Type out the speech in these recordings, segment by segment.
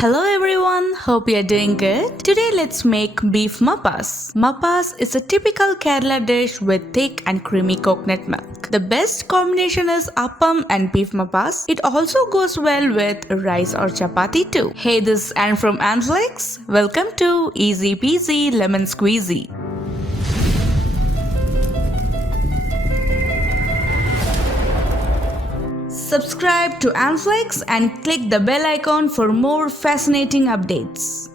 Hello everyone, hope you are doing good. Today let's make beef mappas. Mappas is a typical Kerala dish with thick and creamy coconut milk. The best combination is appam and beef mappas. It also goes well with rice or chapati too. Hey, this is Anne from Anflix. Welcome to Easy Peasy Lemon Squeezy. Subscribe to Anflix and click the bell icon for more fascinating updates.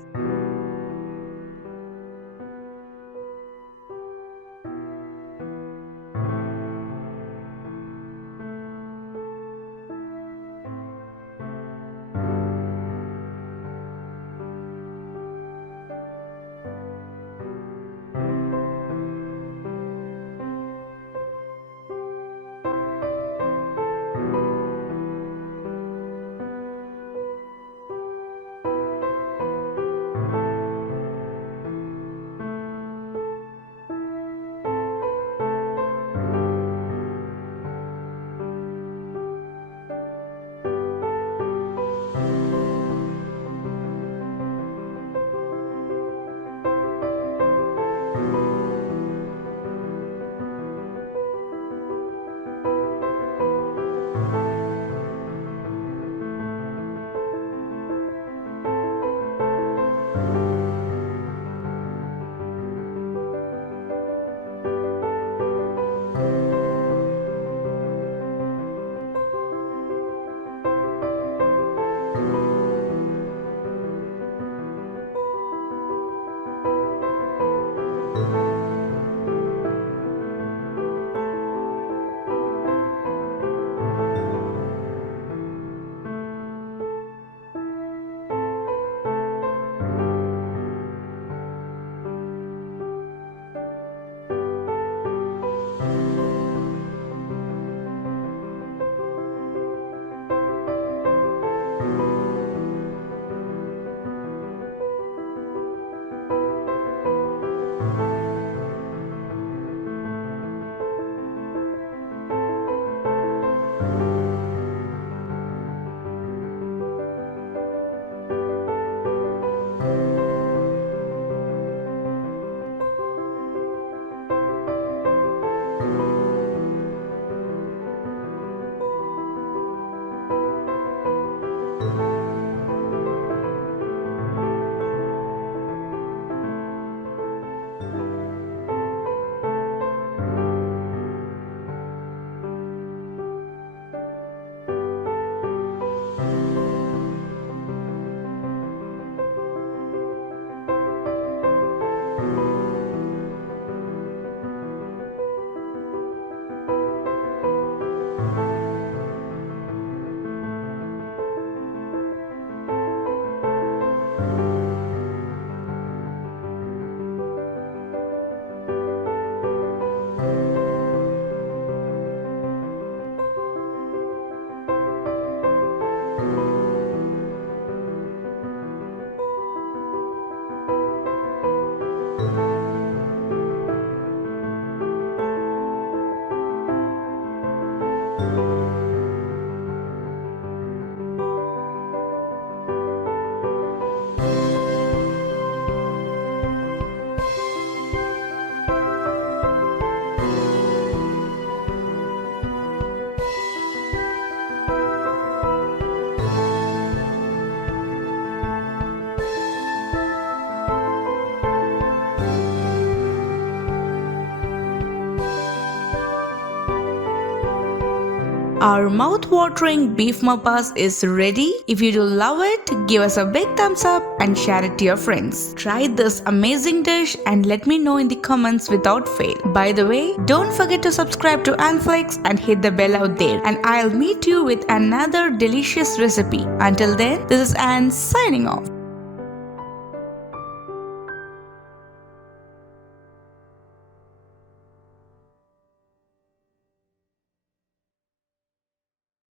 Our mouth-watering beef mappas is ready. If you do love it, give us a big thumbs up and share it to your friends. Try this amazing dish and let me know in the comments without fail. By the way, don't forget to subscribe to Anflix and hit the bell out there. And I'll meet you with another delicious recipe. Until then, this is Anne signing off.